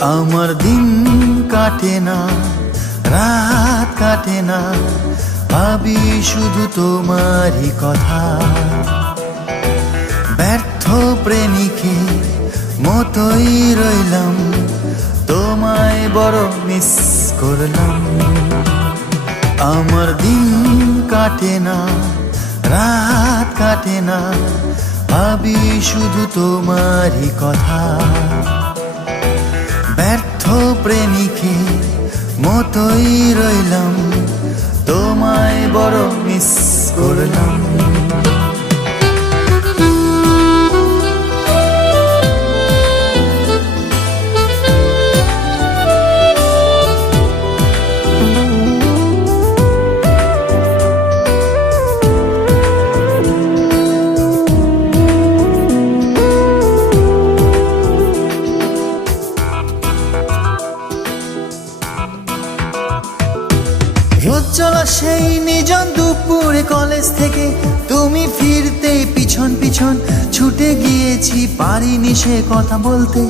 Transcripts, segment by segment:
আমার দিন কাটে না, রাত কাটে না, ভাবি শুধু তোমারই কথা। ব্যর্থ প্রেমিকে মতোই রইলাম, তোমায় বড় মিস করলাম। আমার দিন কাটে না, রাত কাটে না, ভাবি শুধু তোমারই কথা। ব্যর্থ প্রেমিকে মতোই রইলাম তোমায় বড় মিস করলাম। চলা সেই নিজন দুপুরে কলেজ থেকে। তুমি ফিরতেই পিছন পিছন ছুটে গিয়েছি, পারিনি সে কথা বলতে।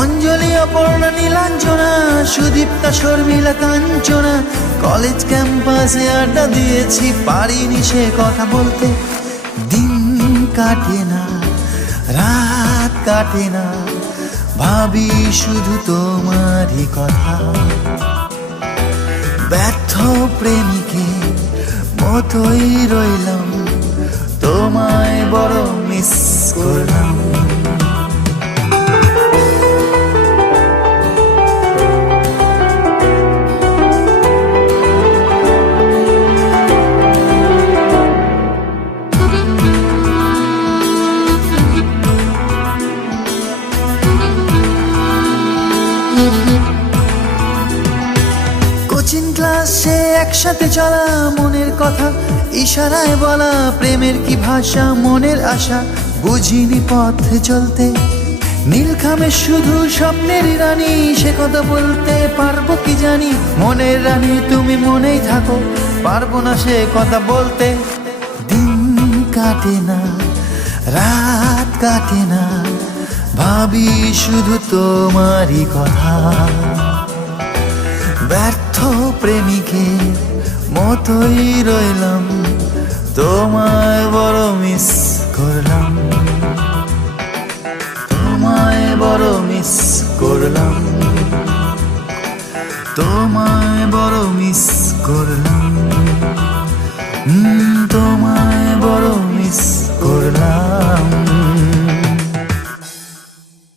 অঞ্জলি, অপর্ণা, নীলাঞ্জনা, সুদীপ্তা, শর্মিলা, কাঞ্চনা, কলেজ ক্যাম্পাসে আড্ডা দিয়েছি, পারিনি সে কথা বলতে। দিন কাটে না, রাত কাটে না, ভাবি শুধু তোমারই কথা। প্রেমিকে মতোই রইলাম। তোমায় বড় মিস করলাম। একসাথে চলা মনের কথা, ইশারায় বলা প্রেমের কি ভাষা, মনের আশা, বুঝিনি পথে চলতে। নীলখামে শুধু স্বপ্নের রানী, সে কথা বলতে পারব কি জানি? মনের রানী, তুমি মনেই থাকো, পারব না সে কথা বলতে। দিন কাটে না, রাত কাটে না, ভাবি শুধু তোমারই কথা। ব্যর্থ প্রেমিকে মতোই রইলাম। তোমায় বড় মিস করলাম। তোমায় বড় মিস করলাম। তোমায় বড় মিস করলাম। হুম